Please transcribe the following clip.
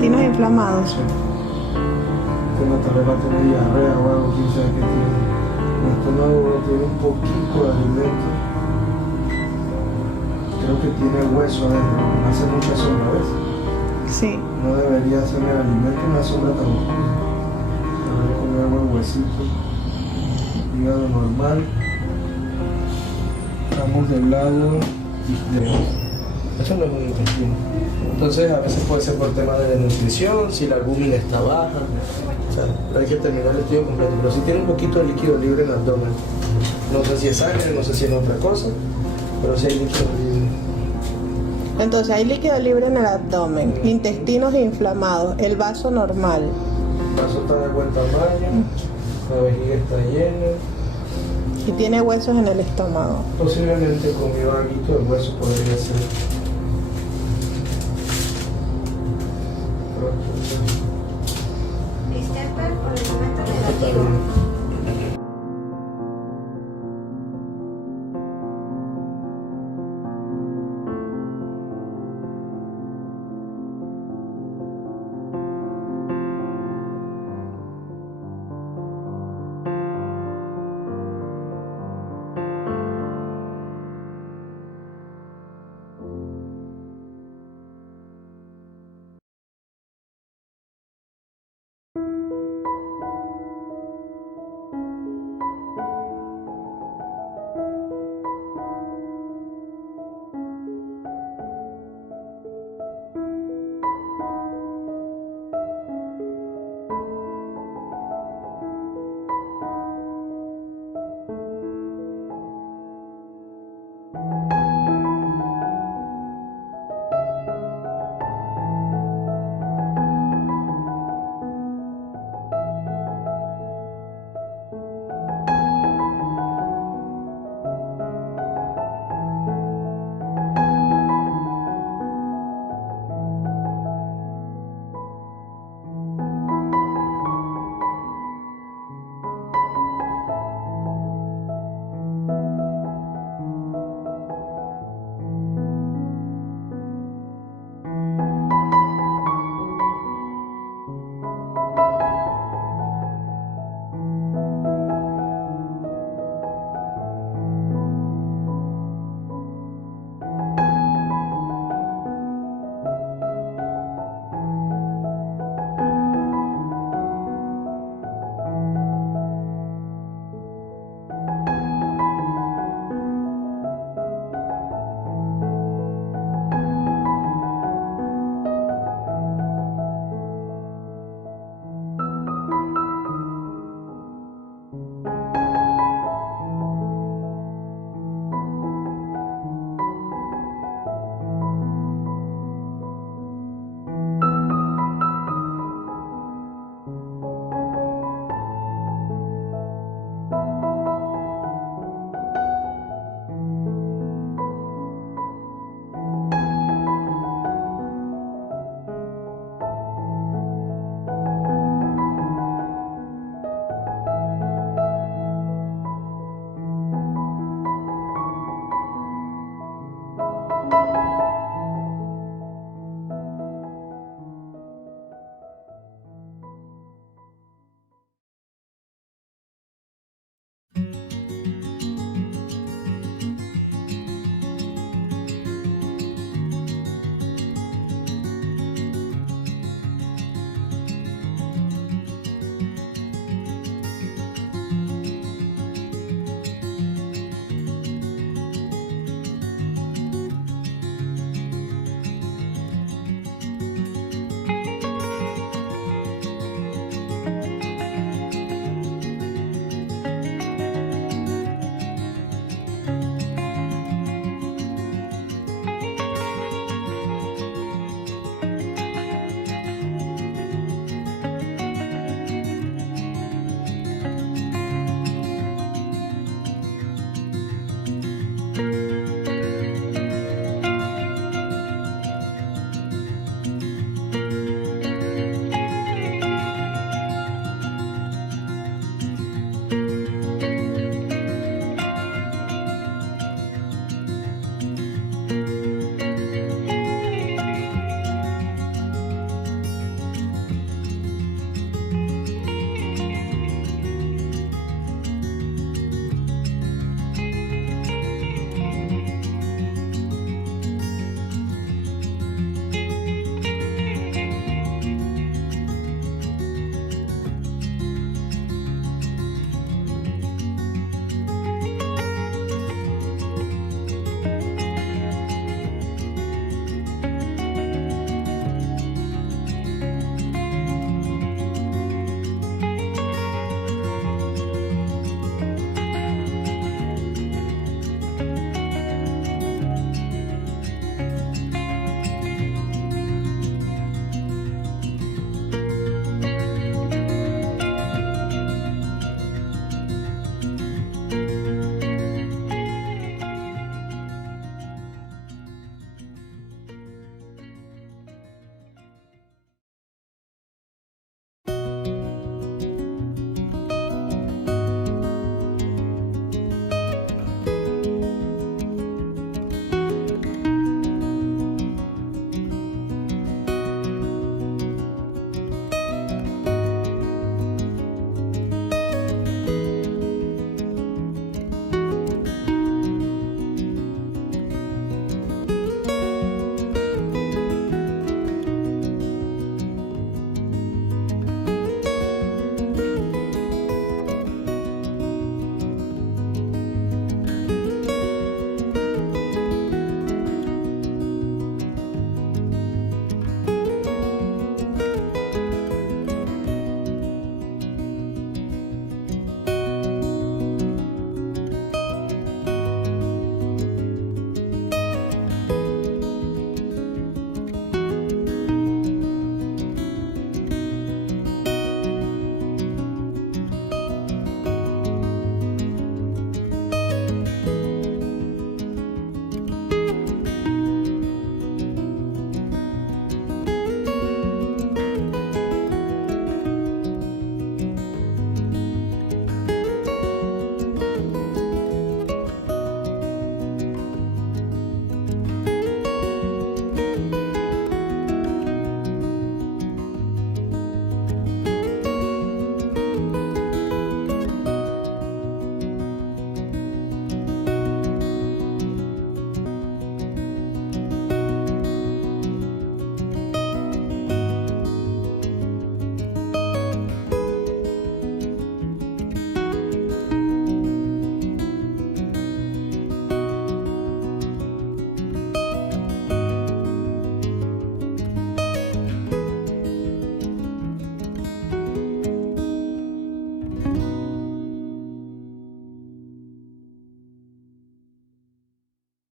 intestinos inflamados. Sí. Como tal vez va a tener diarrea o algo, quién sabe qué tiene. El estómago tiene un poquito de alimento. Creo que tiene hueso adentro, hace mucha sombra, ¿ves? Sí. No debería ser el alimento una sombra tan oscura. Debería comer buen huesito. Hígado normal. Estamos del lado izquierdo. Eso no es un intestino. Entonces a veces puede ser por tema de desnutrición, si la albúmina está baja. O sea, hay que terminar el estudio completo. Pero si tiene un poquito de líquido libre en el abdomen. No sé si es sangre, no sé si es otra cosa, pero sí hay líquido libre. Entonces hay líquido libre en el abdomen, intestinos inflamados, el vaso normal. El vaso está de buen tamaño, la vejiga está llena. Y tiene huesos en el estómago. Posiblemente comió algo de hueso, podría ser.